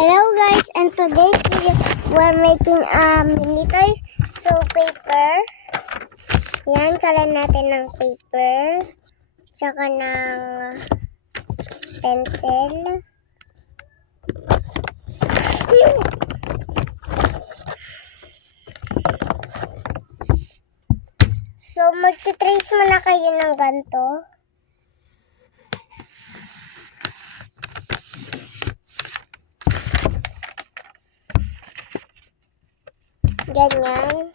Hello guys, and today we're making a mini toy so paper. Yan, kalan natin ng paper, tsaka ng pencil. So magti-trace muna kayo ng ganito. Ganyan.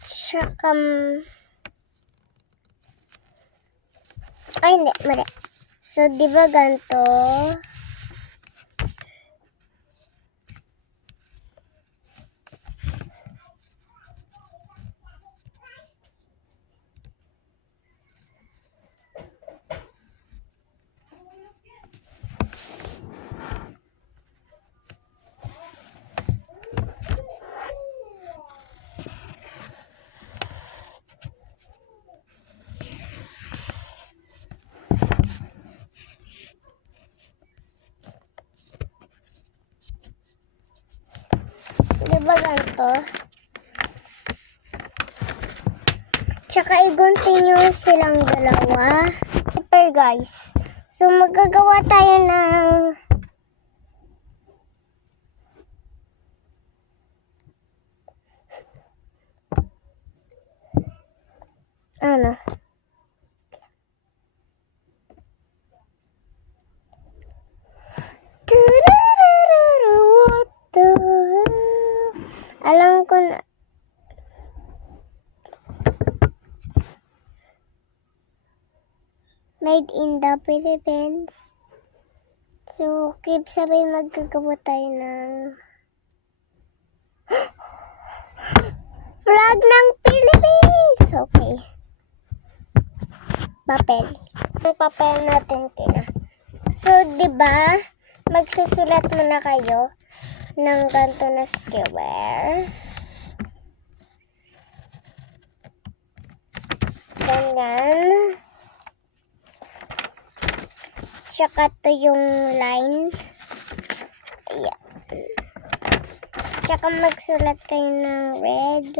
Tsaka, ay hindi, mali. So, di ba ganito? Di ba ganito? Tsaka i-continue silang dalawa. Paper guys. So magagawa tayo ng ano? Alam ko na. Made in the Philippines. So, keep sabihin magkagawa tayo ng flag ng Philippines! Okay. Papel. Ang papel natin kina. So, diba, magsusulat muna kayo ng ganito na square. Ganyan. Tsaka to yung line. Ayan. Tsaka magsulat kayo ng red.